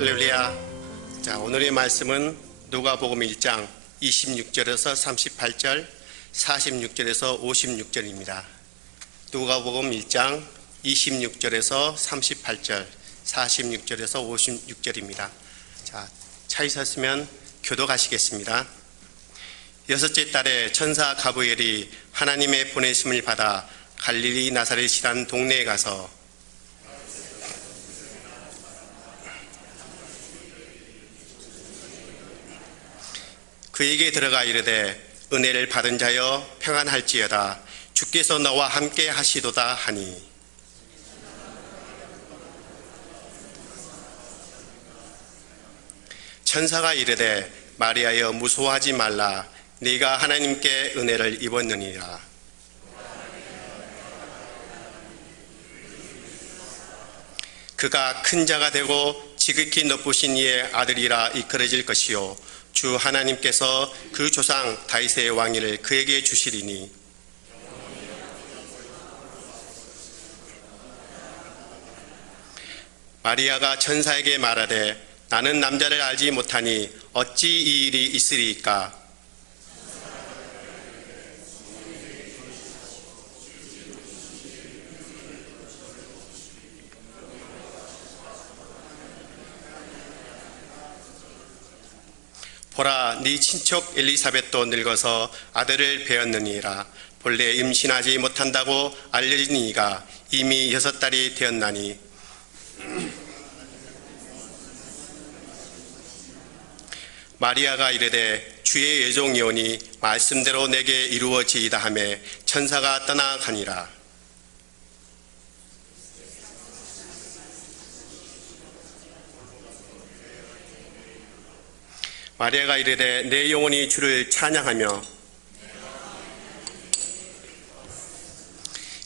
할렐루야. 자, 오늘의 말씀은 누가복음 1장 26절에서 38절, 46절에서 56절입니다. 누가복음 1장 26절에서 38절, 46절에서 56절입니다. 자, 차에 섰으면 교도가시겠습니다. 여섯째 달에 천사 가브리엘이 하나님의 보내심을 받아 갈릴리 나사렛이란 동네에 가서 그에게 들어가 이르되 은혜를 받은 자여 평안할지어다. 주께서 너와 함께 하시도다 하니, 천사가 이르되 마리아여 무서워하지 말라. 네가 하나님께 은혜를 입었느니라. 그가 큰 자가 되고 지극히 높으신 이의 아들이라 이끌어질 것이요 주 하나님께서 그 조상 다윗의 왕위를 그에게 주시리니 마리아가 천사에게 말하되 나는 남자를 알지 못하니 어찌 이 일이 있으리이까. 보라, 네 친척 엘리사벳도 늙어서 아들을 배었느니라. 본래 임신하지 못한다고 알려진 이가 이미 6달이 되었나니 마리아가 이르되 주의 여종이오니 말씀대로 내게 이루어지이다 하며 천사가 떠나가니라. 마리아가 이르되 내 영혼이 주를 찬양하며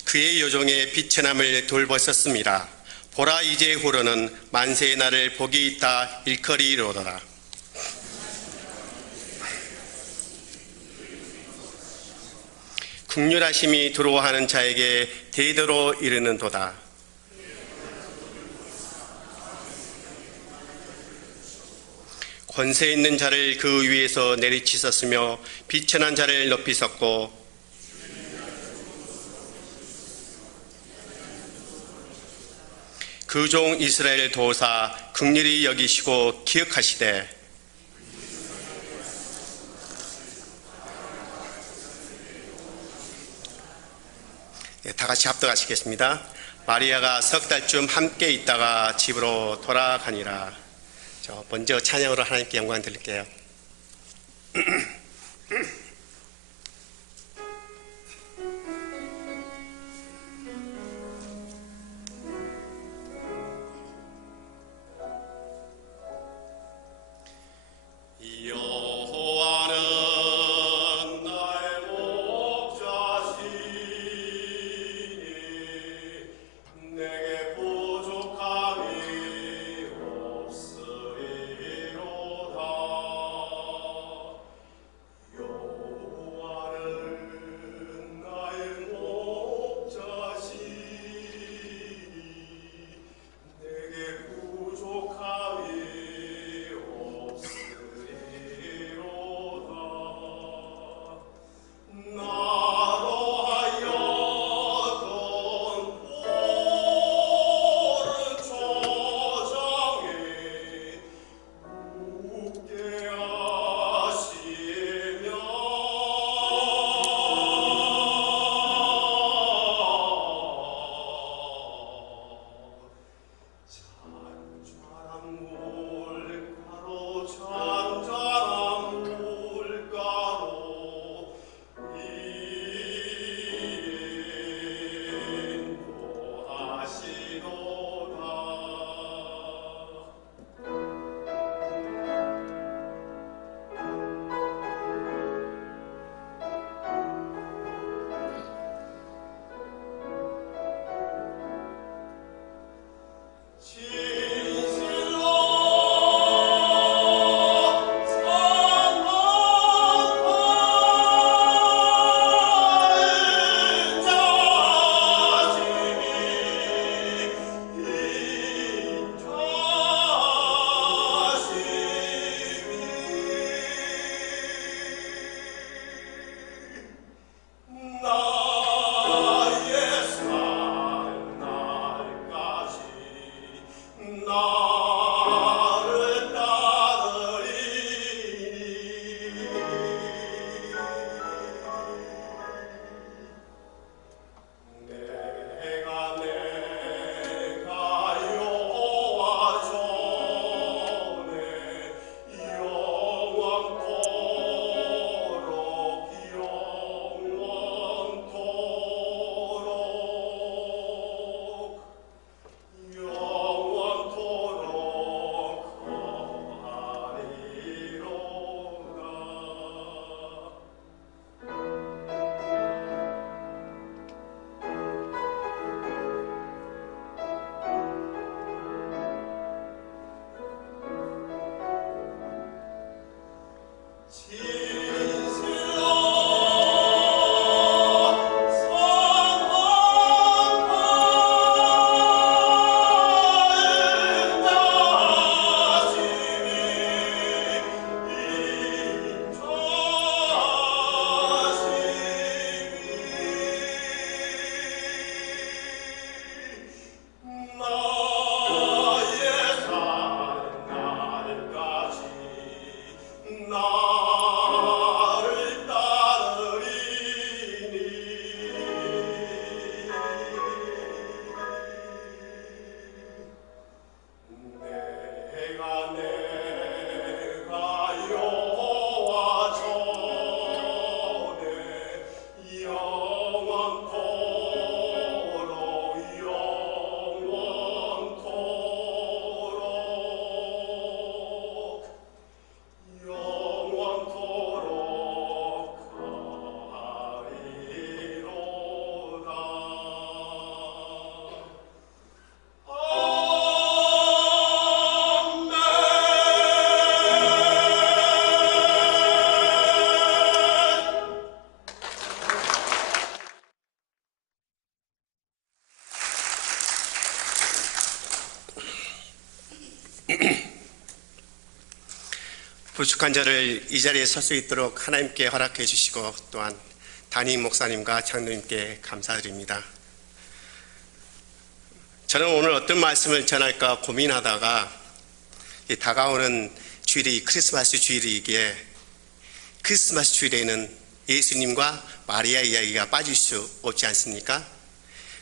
그의 여종의 비천함을 돌보셨습니다. 보라, 이제 후로는 만세의 날을 복이 있다 일컬이로다. 긍휼하심이 두려워하는 자에게 대대로 이르는도다. 권세 있는 자를 그 위에서 내리치셨으며 비천한 자를 높이셨고 그 종 이스라엘 도우사 긍휼히 여기시고 기억하시되 다 같이 합독하시겠습니다. 마리아가 석 달쯤 함께 있다가 집으로 돌아가니라. 먼저 찬양으로 하나님께 영광 드릴게요. 부족한 저를 이 자리에 설 수 있도록 하나님께 허락해 주시고 또한 담임 목사님과 장로님께 감사드립니다. 저는 오늘 어떤 말씀을 전할까 고민하다가 다가오는 주일이 크리스마스 주일이기에 크리스마스 주일에는 예수님과 마리아 이야기가 빠질 수 없지 않습니까?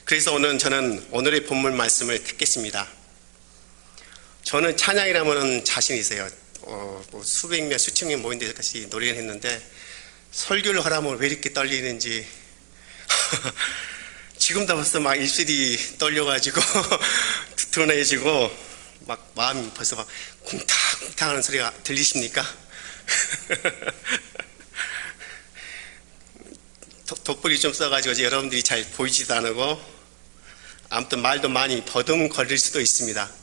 그래서 저는 오늘의 본문 말씀을 듣겠습니다. 저는 찬양이라면 자신 있어요. 수백 명, 수천 명 모인 데서 같이 노래를 했는데 설교를 하라면 왜 이렇게 떨리는지 지금도 벌써 막 입술이 떨려가지고 두툼해지고 막 마음이 벌써 막 쿵탕쿵탕 하는 소리가 들리십니까? 돋보기 좀 써가지고 여러분들이 잘 보이지도 않고 아무튼 말도 많이 더듬거릴 수도 있습니다.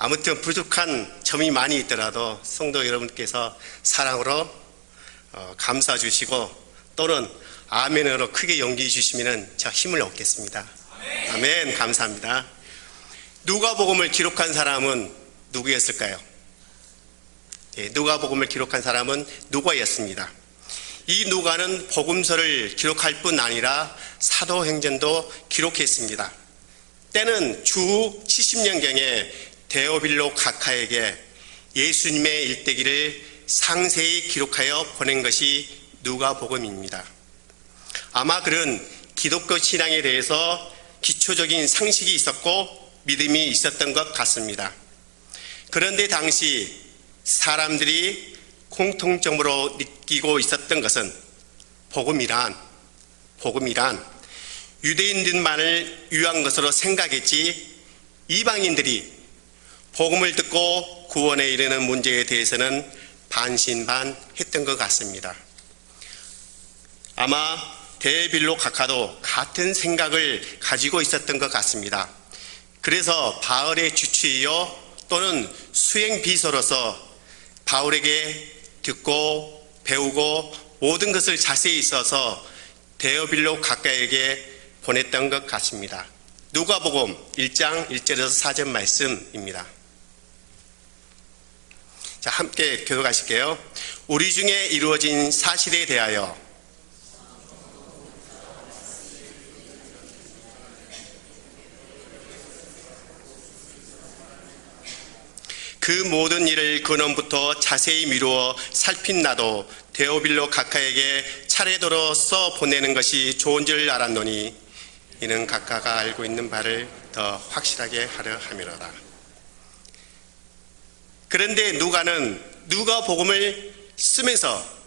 아무튼 부족한 점이 많이 있더라도 성도 여러분께서 사랑으로 감사 주시고 또는 아멘으로 크게 용기 주시면 저 힘을 얻겠습니다. 아멘. 감사합니다. 누가복음을 기록한 사람은 누구였을까요? 누가복음을 기록한 사람은 누가였습니다. 이 누가는 복음서를 기록할 뿐 아니라 사도행전도 기록했습니다. 때는 주 70년경에 데오빌로 각하에게 예수님의 일대기를 상세히 기록하여 보낸 것이 누가복음입니다. 아마 그는 기독교 신앙에 대해서 기초적인 상식이 있었고 믿음이 있었던 것 같습니다. 그런데 당시 사람들이 공통적으로 느끼고 있었던 것은 복음이란 유대인들만을 위한 것으로 생각했지 이방인들이 복음을 듣고 구원에 이르는 문제에 대해서는 반신반했던 것 같습니다. 아마 데오빌로 각하도 같은 생각을 가지고 있었던 것 같습니다. 그래서 바울의 주치의요 또는 수행비서로서 바울에게 듣고 배우고 모든 것을 자세히 써서 데오빌로 각하에게 보냈던 것 같습니다. 누가복음 1장 1절에서 4절 말씀입니다. 자, 함께 교독하실게요. 우리 중에 이루어진 사실에 대하여 그 모든 일을 근원부터 자세히 미루어 살핀 나도 데오빌로 각하에게 차례대로 써 보내는 것이 좋은 줄 알았노니 이는 각하가 알고 있는 바를 더 확실하게 하려 함이로라. 그런데 누가는 누가복음을 쓰면서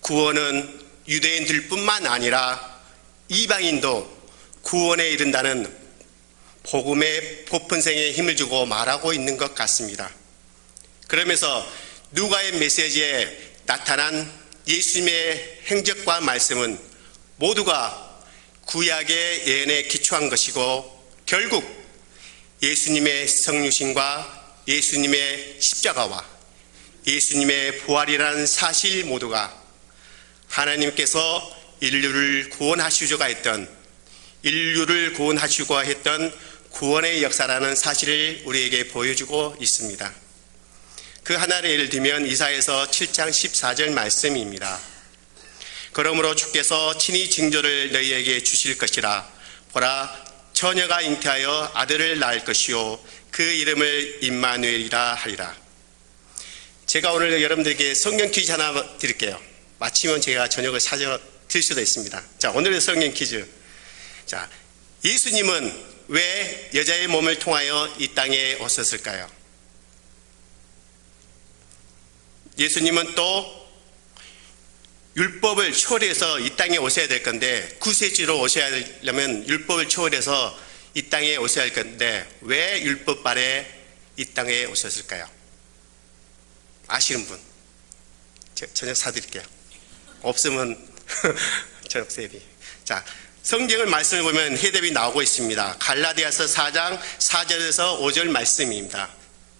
구원은 유대인들뿐만 아니라 이방인도 구원에 이른다는 복음의 보편성에 힘을 주고 말하고 있는 것 같습니다. 그러면서 누가의 메시지에 나타난 예수님의 행적과 말씀은 모두가 구약의 예언에 기초한 것이고 결국 예수님의 성육신과 예수님의 십자가와 예수님의 부활이라는 사실 모두가 하나님께서 인류를 구원하시고자 했던 구원의 역사라는 사실을 우리에게 보여주고 있습니다. 그 하나를 예를 들면 이사야서 7장 14절 말씀입니다. 그러므로 주께서 친히 징조를 너희에게 주실 것이라. 보라, 처녀가 잉태하여 아들을 낳을 것이요 그 이름을 임마누엘이라 하리라. 제가 오늘 여러분들에게 성경 퀴즈 하나 드릴게요. 마치면 제가 저녁을 사줘 드릴 수도 있습니다. 자, 오늘의 성경 퀴즈. 자, 예수님은 왜 여자의 몸을 통하여 이 땅에 오셨을까요? 예수님은 또 율법을 초월해서 이 땅에 오셔야 될 건데 구세주로 오셔야 되려면 율법을 초월해서 이 땅에 오셔야 할 건데 왜 율법 아래 이 땅에 오셨을까요? 아시는 분? 저녁 사드릴게요. 없으면 저녁 세비. 자, 성경을 말씀을 보면 해답이 나오고 있습니다. 갈라디아서 4장 4절에서 5절 말씀입니다.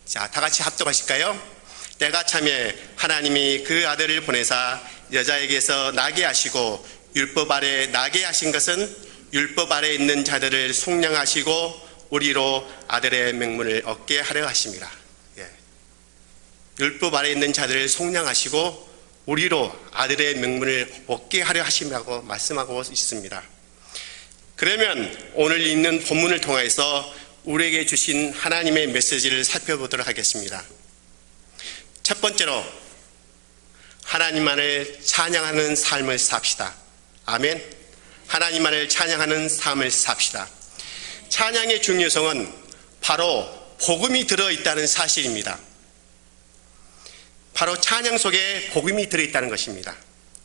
자, 다 같이 합독하실까요? 때가 차매 하나님이 그 아들을 보내사 여자에게서 나게 하시고 율법 아래 나게 하신 것은 율법 아래 있는 자들을 속량하시고 우리로 아들의 명분을 얻게 하려 하심이라. 예. 율법 아래 있는 자들을 속량하시고 우리로 아들의 명분을 얻게 하려 하심이라고 말씀하고 있습니다. 그러면 오늘 읽는 본문을 통해서 우리에게 주신 하나님의 메시지를 살펴보도록 하겠습니다. 첫 번째로 하나님만을 찬양하는 삶을 삽시다. 아멘. 하나님만을 찬양하는 삶을 삽시다. 찬양의 중요성은 바로 복음이 들어있다는 사실입니다. 바로 찬양 속에 복음이 들어있다는 것입니다.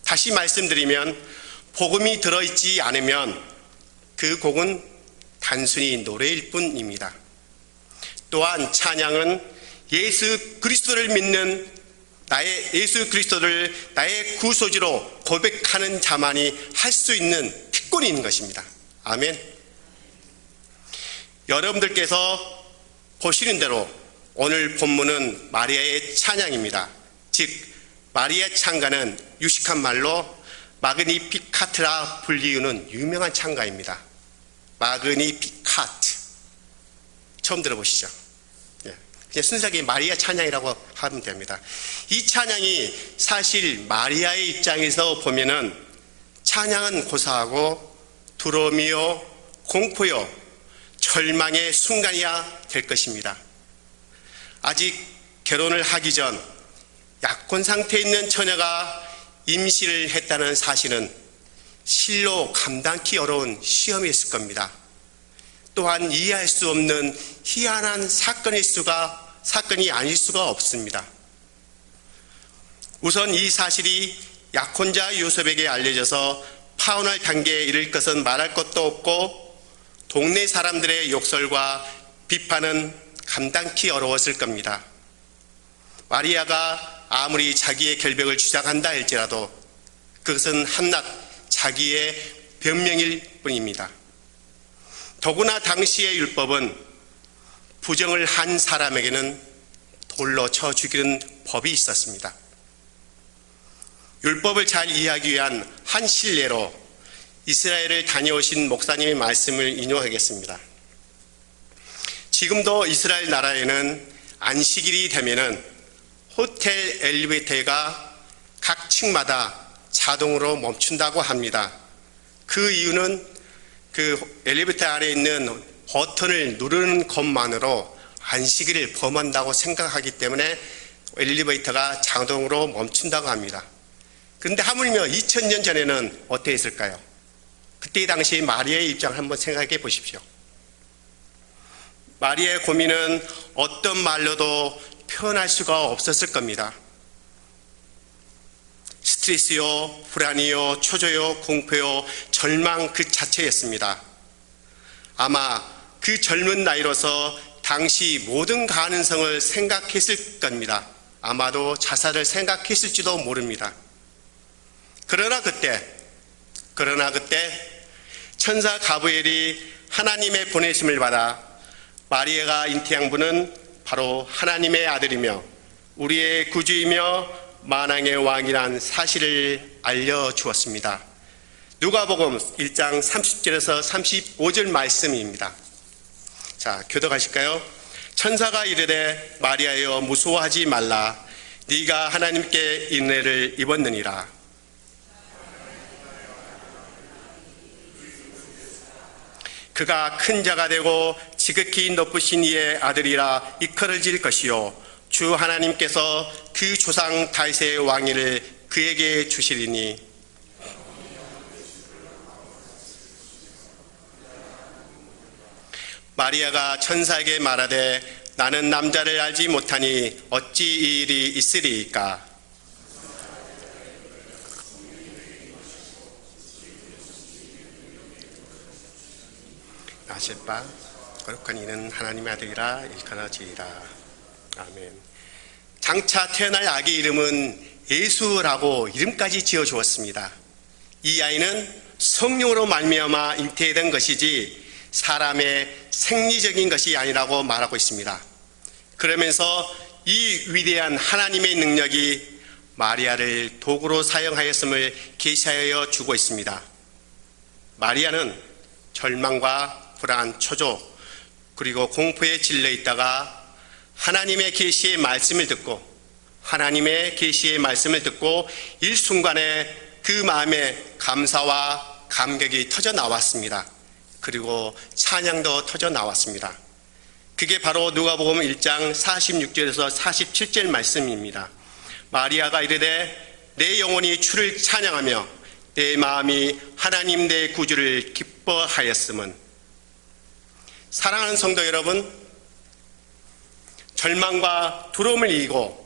다시 말씀드리면 복음이 들어있지 않으면 그 곡은 단순히 노래일 뿐입니다. 또한 찬양은 예수 그리스도를 믿는 예수 그리스도를 나의 구소지로 고백하는 자만이 할 수 있는 특권이 있는 것입니다. 아멘. 여러분들께서 보시는 대로 오늘 본문은 마리아의 찬양입니다. 즉 마리아 찬가는 유식한 말로 마그니피카트라 불리우는 유명한 찬가입니다. 마그니피카트 처음 들어보시죠? 그냥 순수하게 마리아 찬양이라고 하면 됩니다. 이 찬양이 사실 마리아의 입장에서 보면은 찬양은 고사하고 두려움이요 공포요 절망의 순간이야 될 것입니다. 아직 결혼을 하기 전 약혼 상태에 있는 처녀가 임신을 했다는 사실은 실로 감당하기 어려운 시험이었을 겁니다. 또한 이해할 수 없는 희한한 사건이 아닐 수가 없습니다. 우선 이 사실이 약혼자 요셉에게 알려져서 파혼할 단계에 이를 것은 말할 것도 없고 동네 사람들의 욕설과 비판은 감당하기 어려웠을 겁니다. 마리아가 아무리 자기의 결백을 주장한다 할지라도 그것은 한낱 자기의 변명일 뿐입니다. 더구나 당시의 율법은 부정을 한 사람에게는 돌로 쳐 죽이는 법이 있었습니다. 율법을 잘 이해하기 위한 한 실례로 이스라엘을 다녀오신 목사님의 말씀을 인용하겠습니다. 지금도 이스라엘 나라에는 안식일이 되면은 호텔 엘리베이터가 각 층마다 자동으로 멈춘다고 합니다. 그 이유는 그 엘리베이터 아래에 있는 버튼을 누르는 것만으로 안식일을 범한다고 생각하기 때문에 엘리베이터가 자동으로 멈춘다고 합니다. 그런데 하물며 2000년 전에는 어떻게 했을까요? 그때 당시 마리아의 입장을 한번 생각해 보십시오. 마리아의 고민은 어떤 말로도 표현할 수가 없었을 겁니다. 스트레스요, 불안이요, 초조요, 공포요, 절망 그 자체였습니다. 아마 그 젊은 나이로서 당시 모든 가능성을 생각했을 겁니다. 아마도 자살을 생각했을지도 모릅니다. 그러나 그때 천사 가브리엘이 하나님의 보내심을 받아 마리아가 잉태한 분은 바로 하나님의 아들이며 우리의 구주이며 만왕의 왕이란 사실을 알려주었습니다. 누가복음 1장 30절에서 35절 말씀입니다. 자, 교독하실까요? 천사가 이르되 마리아여 무서워하지 말라. 네가 하나님께 인내를 입었느니라. 그가 큰 자가 되고 지극히 높으신 이의 아들이라 이끌어질 것이요 주 하나님께서 그 조상 다윗의 왕위를 그에게 주시리니 마리아가 천사에게 말하되 나는 남자를 알지 못하니 어찌 이 일이 있으리이까. 아실 바 거룩한 이는 하나님의 아들이라 일컬어지리라. 아멘. 장차 태어날 아기 이름은 예수라고 이름까지 지어주었습니다. 이 아이는 성령으로 말미암아 잉태된 것이지 사람의 생리적인 것이 아니라고 말하고 있습니다. 그러면서 이 위대한 하나님의 능력이 마리아를 도구로 사용하였음을 계시하여 주고 있습니다. 마리아는 절망과 불안, 초조, 그리고 공포에 질려 있다가 하나님의 계시의 말씀을 듣고 하나님의 계시의 말씀을 듣고 일순간에 그 마음에 감사와 감격이 터져 나왔습니다. 그리고 찬양도 터져 나왔습니다. 그게 바로 누가복음 1장 46절에서 47절 말씀입니다. 마리아가 이르되 내 영혼이 주를 찬양하며 내 마음이 하나님 내 구주를 기뻐하였음은. 사랑하는 성도 여러분, 절망과 두려움을 이기고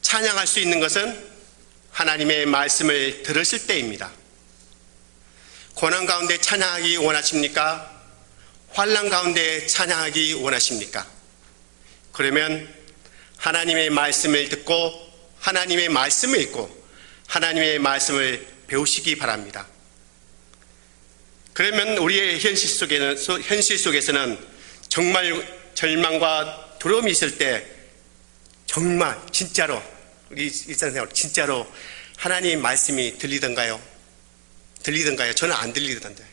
찬양할 수 있는 것은 하나님의 말씀을 들으실 때입니다. 고난 가운데 찬양하기 원하십니까? 환난 가운데 찬양하기 원하십니까? 그러면 하나님의 말씀을 듣고 하나님의 말씀을 읽고 하나님의 말씀을 배우시기 바랍니다. 그러면 우리의 현실 속에서는 정말 절망과 두려움이 있을 때 정말 진짜로 우리 일상생활 진짜로 하나님의 말씀이 들리던가요? 저는 안 들리던데.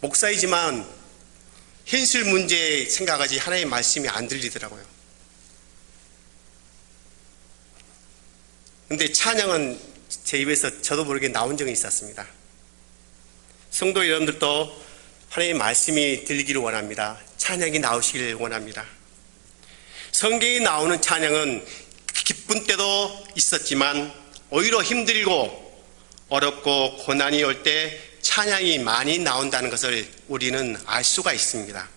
목사이지만 현실 문제 생각하지 하나님의 말씀이 안 들리더라고요. 근데 찬양은 제 입에서 저도 모르게 나온 적이 있었습니다. 성도 여러분들도 하나님의 말씀이 들리기를 원합니다. 찬양이 나오시길 원합니다. 성경에 나오는 찬양은 기쁜 때도 있었지만 오히려 힘들고 어렵고 고난이 올 때 찬양이 많이 나온다는 것을 우리는 알 수가 있습니다.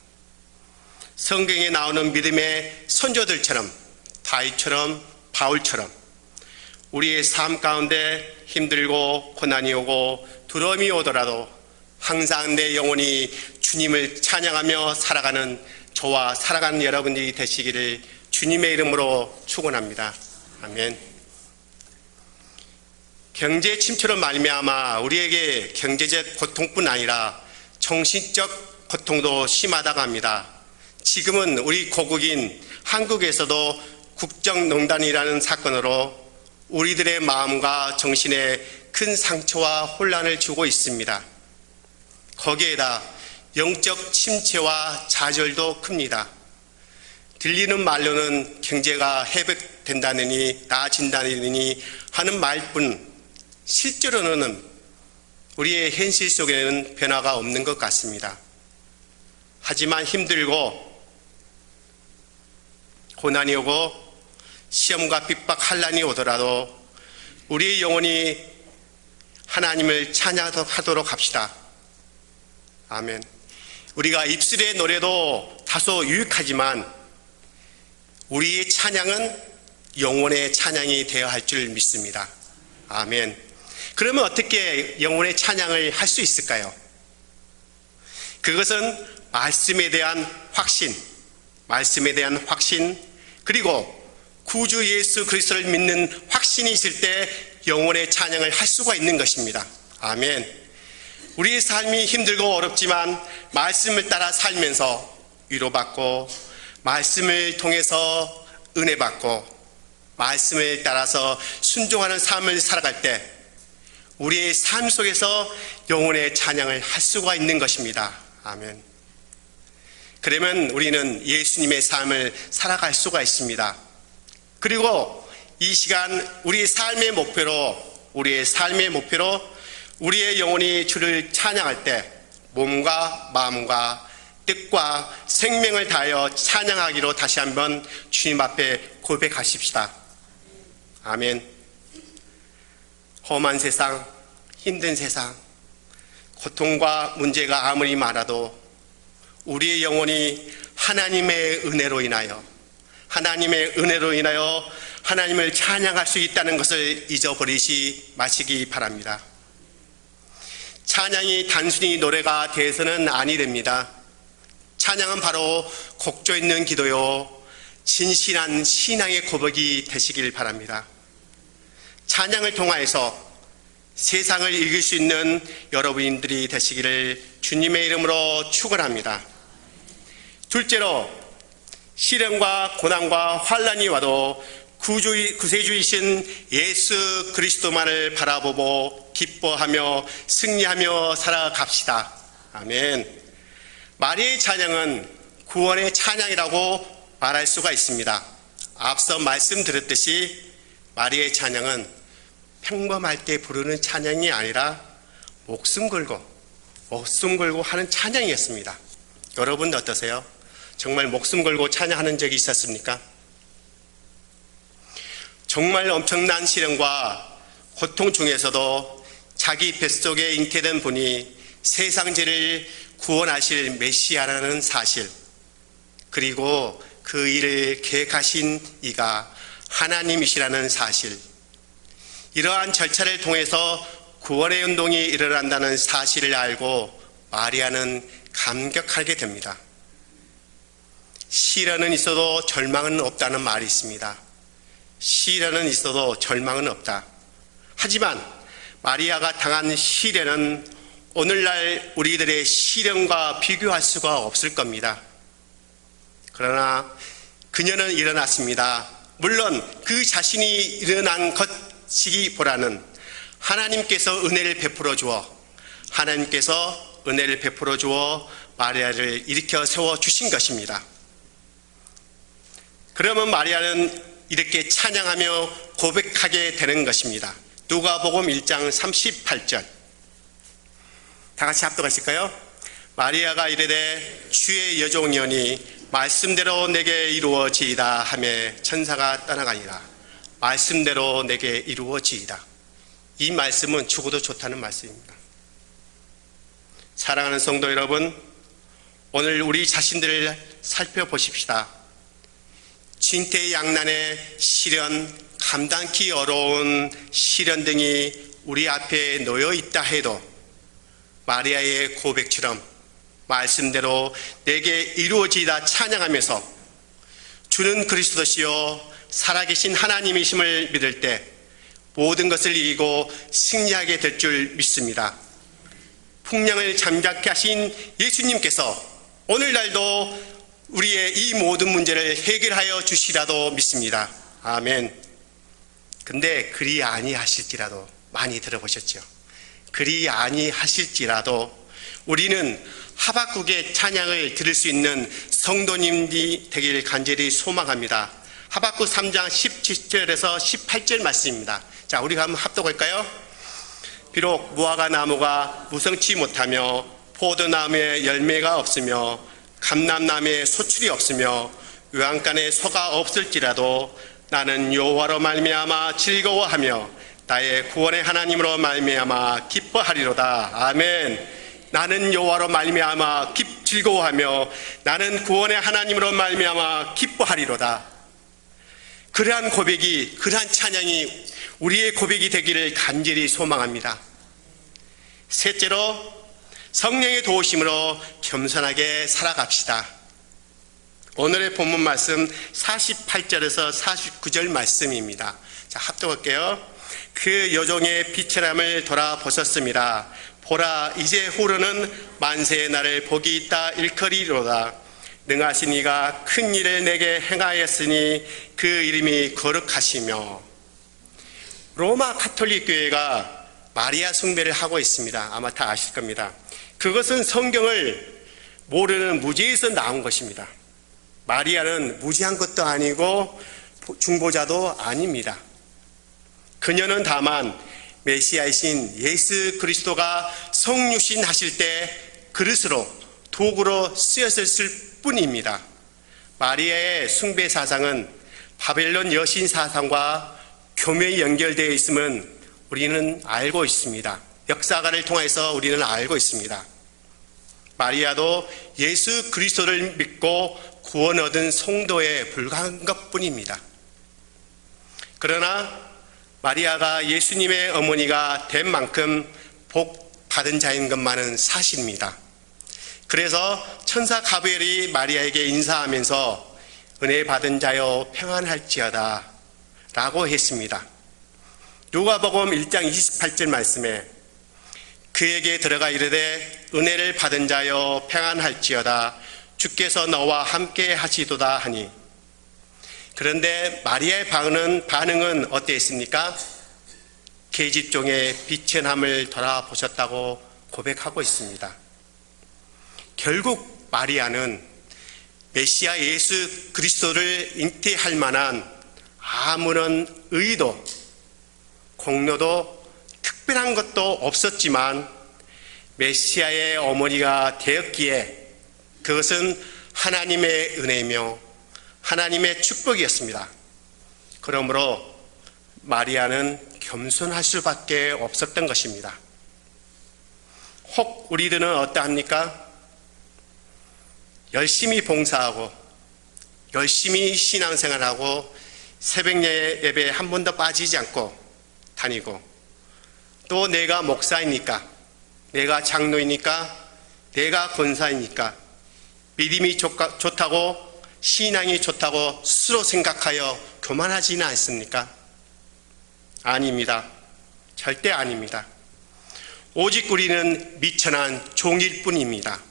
성경에 나오는 믿음의 선조들처럼 다윗처럼 바울처럼 우리의 삶 가운데 힘들고 고난이 오고 두려움이 오더라도 항상 내 영혼이 주님을 찬양하며 살아가는 저와 살아가는 여러분들이 되시기를 주님의 이름으로 축원합니다. 아멘. 경제 침체로 말미암아 우리에게 경제적 고통뿐 아니라 정신적 고통도 심하다고 합니다. 지금은 우리 고국인 한국에서도 국정농단이라는 사건으로 우리들의 마음과 정신에 큰 상처와 혼란을 주고 있습니다. 거기에다 영적 침체와 좌절도 큽니다. 들리는 말로는 경제가 회복된다느니 나아진다느니 하는 말뿐 실제로는 우리의 현실 속에는 변화가 없는 것 같습니다. 하지만 힘들고 고난이 오고 시험과 핍박 환난이 오더라도 우리의 영혼이 하나님을 찬양하도록 합시다. 아멘. 우리가 입술의 노래도 다소 유익하지만 우리의 찬양은 영혼의 찬양이 되어야 할 줄 믿습니다. 아멘. 그러면 어떻게 영혼의 찬양을 할 수 있을까요? 그것은 말씀에 대한 확신, 그리고 구주 예수 그리스도를 믿는 확신이 있을 때 영혼의 찬양을 할 수가 있는 것입니다. 아멘. 우리의 삶이 힘들고 어렵지만 말씀을 따라 살면서 위로받고 말씀을 통해서 은혜받고 말씀을 따라서 순종하는 삶을 살아갈 때 우리의 삶 속에서 영혼의 찬양을 할 수가 있는 것입니다. 아멘. 그러면 우리는 예수님의 삶을 살아갈 수가 있습니다. 그리고 이 시간 우리의 삶의 목표로 우리의 영혼이 주를 찬양할 때 몸과 마음과 뜻과 생명을 다하여 찬양하기로 다시 한번 주님 앞에 고백하십시다. 아멘. 험한 세상, 힘든 세상, 고통과 문제가 아무리 많아도 우리의 영혼이 하나님의 은혜로 인하여 하나님을 찬양할 수 있다는 것을 잊어버리지 마시기 바랍니다. 찬양이 단순히 노래가 되어서는 아니 됩니다. 찬양은 바로 곡조 있는 기도요, 진실한 신앙의 고백이 되시길 바랍니다. 찬양을 통하여서 세상을 이길 수 있는 여러분들이 되시기를 주님의 이름으로 축원합니다. 둘째로, 시련과 고난과 환난이 와도 구세주이신 예수 그리스도만을 바라보고 기뻐하며 승리하며 살아갑시다. 아멘. 마리아의 찬양은 구원의 찬양이라고 말할 수가 있습니다. 앞서 말씀드렸듯이 마리아의 찬양은 평범할 때 부르는 찬양이 아니라 목숨 걸고 하는 찬양이었습니다. 여러분 어떠세요? 정말 목숨 걸고 찬양하는 적이 있었습니까? 정말 엄청난 시련과 고통 중에서도 자기 뱃속에 잉태된 분이 세상 죄를 구원하실 메시아라는 사실, 그리고 그 일을 계획하신 이가 하나님이시라는 사실, 이러한 절차를 통해서 구원의 운동이 일어난다는 사실을 알고 마리아는 감격하게 됩니다. 시련은 있어도 절망은 없다는 말이 있습니다. 시련은 있어도 절망은 없다. 하지만 마리아가 당한 시련은 오늘날 우리들의 시련과 비교할 수가 없을 겁니다. 그러나 그녀는 일어났습니다. 물론 그 자신이 일어난 것이기보다는 하나님께서 은혜를 베풀어 주어 마리아를 일으켜 세워 주신 것입니다. 그러면 마리아는 이렇게 찬양하며 고백하게 되는 것입니다. 누가복음 1장 38절 다 같이 합독하실까요? 마리아가 이르되 주의 여종이오니 말씀대로 내게 이루어지이다 하며 천사가 떠나가니라. 말씀대로 내게 이루어지이다. 이 말씀은 죽어도 좋다는 말씀입니다. 사랑하는 성도 여러분, 오늘 우리 자신들을 살펴보십시다. 진퇴양난의 시련, 감당기 어려운 시련 등이 우리 앞에 놓여 있다 해도 마리아의 고백처럼 말씀대로 내게 이루어지다 찬양하면서 주는 그리스도시요 살아계신 하나님이심을 믿을 때 모든 것을 이기고 승리하게 될 줄 믿습니다. 풍랑을 잠잠케 하신 예수님께서 오늘날도 우리의 이 모든 문제를 해결하여 주시라도 믿습니다. 아멘. 근데 그리 아니하실지라도, 많이 들어보셨죠? 그리 아니하실지라도 우리는 하박국의 찬양을 들을 수 있는 성도님이 되길 간절히 소망합니다. 하박국 3장 17절에서 18절 말씀입니다. 자, 우리가 한번 합독할까요? 비록 무화과 나무가 무성치 못하며 포도나무에 열매가 없으며 감람나무에 소출이 없으며 외양간에 소가 없을지라도 나는 여호와로 말미암아 즐거워하며 나의 구원의 하나님으로 말미암아 기뻐하리로다. 아멘. 나는 여호와로 말미암아 즐거워하며 나는 구원의 하나님으로 말미암아 기뻐하리로다. 그러한 고백이, 그러한 찬양이 우리의 고백이 되기를 간절히 소망합니다. 셋째로, 성령의 도우심으로 겸손하게 살아갑시다. 오늘의 본문 말씀 48절에서 49절 말씀입니다. 자, 합독할게요. 그 여종의 비천함을 돌아보셨습니다. 보라, 이제 후로는 만세의 날을 복이 있다 일컬이로다. 능하신 이가 큰 일을 내게 행하였으니 그 이름이 거룩하시며. 로마 가톨릭 교회가 마리아 숭배를 하고 있습니다. 아마 다 아실 겁니다. 그것은 성경을 모르는 무지에서 나온 것입니다. 마리아는 무지한 것도 아니고 중보자도 아닙니다. 그녀는 다만 메시아이신 예수 그리스도가 성육신 하실 때 그릇으로, 도구로 쓰였을 뿐입니다. 마리아의 숭배 사상은 바벨론 여신 사상과 교묘히 연결되어 있음은 우리는 알고 있습니다. 역사가를 통해서 우리는 알고 있습니다. 마리아도 예수 그리스도를 믿고 구원 얻은 성도에 불과한 것뿐입니다. 그러나 마리아가 예수님의 어머니가 된 만큼 복 받은 자인 것만은 사실입니다. 그래서 천사 가브리엘이 마리아에게 인사하면서 은혜 받은 자여 평안할지어다 라고 했습니다. 누가복음 1장 28절 말씀에 그에게 들어가 이르되 은혜를 받은 자여 평안할지어다 주께서 너와 함께 하시도다 하니. 그런데 마리아의 반응은 어땠습니까? 계집종의 비천함을 돌아보셨다고 고백하고 있습니다. 결국 마리아는 메시아 예수 그리스도를 잉태할 만한 아무런 의도, 공로도 특별한 것도 없었지만 메시아의 어머니가 되었기에 그것은 하나님의 은혜이며 하나님의 축복이었습니다. 그러므로 마리아는 겸손할 수밖에 없었던 것입니다. 혹 우리들은 어떠합니까? 열심히 봉사하고 열심히 신앙생활하고 새벽 예배에 한 번도 빠지지 않고 다니고, 또 내가 목사이니까, 내가 장로이니까, 내가 권사이니까 믿음이 좋다고, 신앙이 좋다고 스스로 생각하여 교만하지는 않습니까? 아닙니다. 절대 아닙니다. 오직 우리는 미천한 종일 뿐입니다.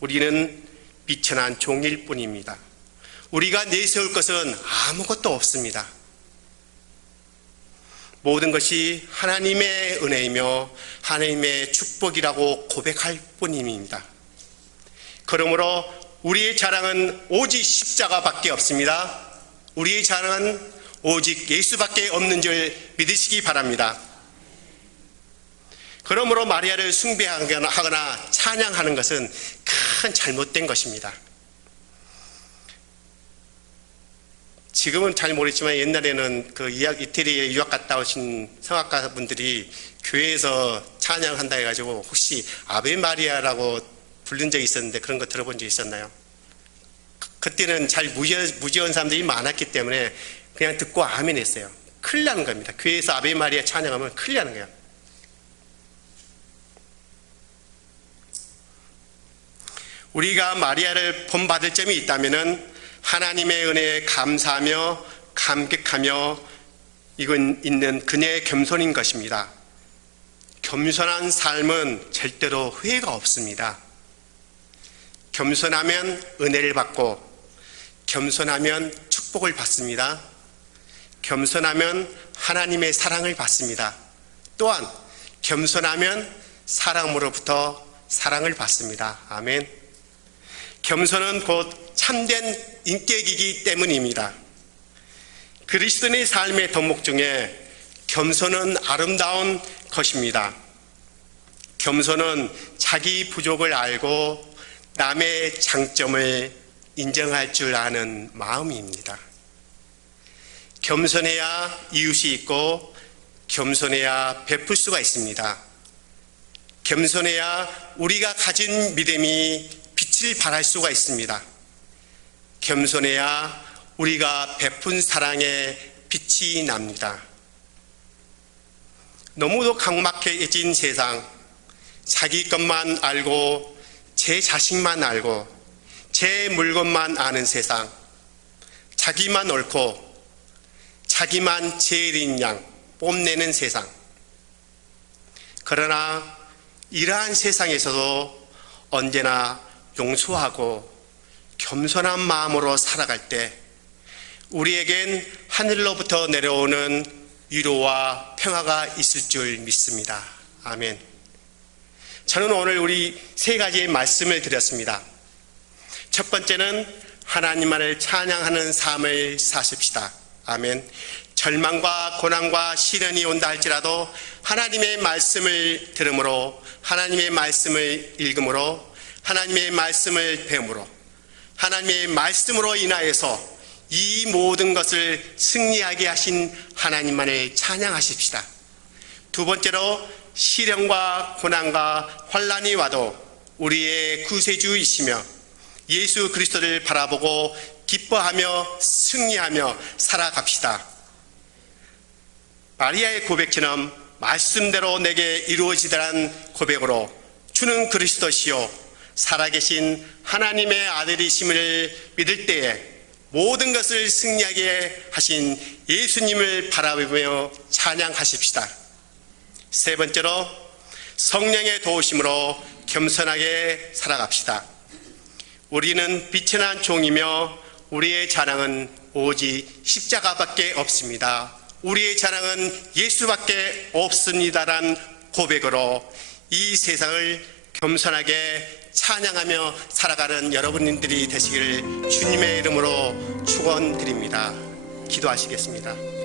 우리는 미천한 종일 뿐입니다. 우리가 내세울 것은 아무것도 없습니다. 모든 것이 하나님의 은혜이며 하나님의 축복이라고 고백할 뿐입니다. 그러므로 우리의 자랑은 오직 십자가밖에 없습니다. 우리의 자랑은 오직 예수밖에 없는 줄 믿으시기 바랍니다. 그러므로 마리아를 숭배하거나 찬양하는 것은 큰 잘못된 것입니다. 지금은 잘 모르지만 옛날에는 그 이태리에 유학 갔다 오신 성악가 분들이 교회에서 찬양한다 해가지고 혹시 아베 마리아라고 부른 적이 있었는데 그런 거 들어본 적 있었나요? 그때는 잘 무지한 사람들이 많았기 때문에 그냥 듣고 아멘 했어요. 큰일 나는 겁니다. 교회에서 아베 마리아 찬양하면 큰일 나는 거예요. 우리가 마리아를 본받을 점이 있다면 하나님의 은혜에 감사하며 감격하며 이건 있는 그녀의 겸손인 것입니다. 겸손한 삶은 절대로 후회가 없습니다. 겸손하면 은혜를 받고, 겸손하면 축복을 받습니다. 겸손하면 하나님의 사랑을 받습니다. 또한 겸손하면 사람으로부터 사랑을 받습니다. 아멘. 겸손은 곧 참된 인격이기 때문입니다. 그리스도인의 삶의 덕목 중에 겸손은 아름다운 것입니다. 겸손은 자기 부족을 알고 남의 장점을 인정할 줄 아는 마음입니다. 겸손해야 이웃이 있고 겸손해야 베풀 수가 있습니다. 겸손해야 우리가 가진 믿음이 빛을 발할 수가 있습니다. 겸손해야 우리가 베푼 사랑에 빛이 납니다. 너무도 각막해진 세상, 자기 것만 알고 제 자식만 알고 제 물건만 아는 세상, 자기만 옳고 자기만 제일인 양 뽐내는 세상. 그러나 이러한 세상에서도 언제나 용서하고 겸손한 마음으로 살아갈 때 우리에겐 하늘로부터 내려오는 위로와 평화가 있을 줄 믿습니다. 아멘. 저는 오늘 우리 세 가지의 말씀을 드렸습니다. 첫 번째는 하나님만을 찬양하는 삶을 사십시다. 아멘. 절망과 고난과 시련이 온다 할지라도 하나님의 말씀을 들음으로, 하나님의 말씀을 읽음으로, 하나님의 말씀을 배움으로, 하나님의 말씀으로 인하여서 이 모든 것을 승리하게 하신 하나님만을 찬양하십시다. 두 번째로 시련과 고난과 환난이 와도 우리의 구세주이시며 예수 그리스도를 바라보고 기뻐하며 승리하며 살아갑시다. 마리아의 고백처럼 말씀대로 내게 이루어지더란 고백으로 주는 그리스도시요 살아계신 하나님의 아들이심을 믿을 때에 모든 것을 승리하게 하신 예수님을 바라보며 찬양하십시다. 세 번째로 성령의 도우심으로 겸손하게 살아갑시다. 우리는 빛이 난 종이며 우리의 자랑은 오직 십자가밖에 없습니다. 우리의 자랑은 예수밖에 없습니다란 고백으로 이 세상을 겸손하게 찬양하며 살아가는 여러분들이 되시기를 주님의 이름으로 축원드립니다. 기도하시겠습니다.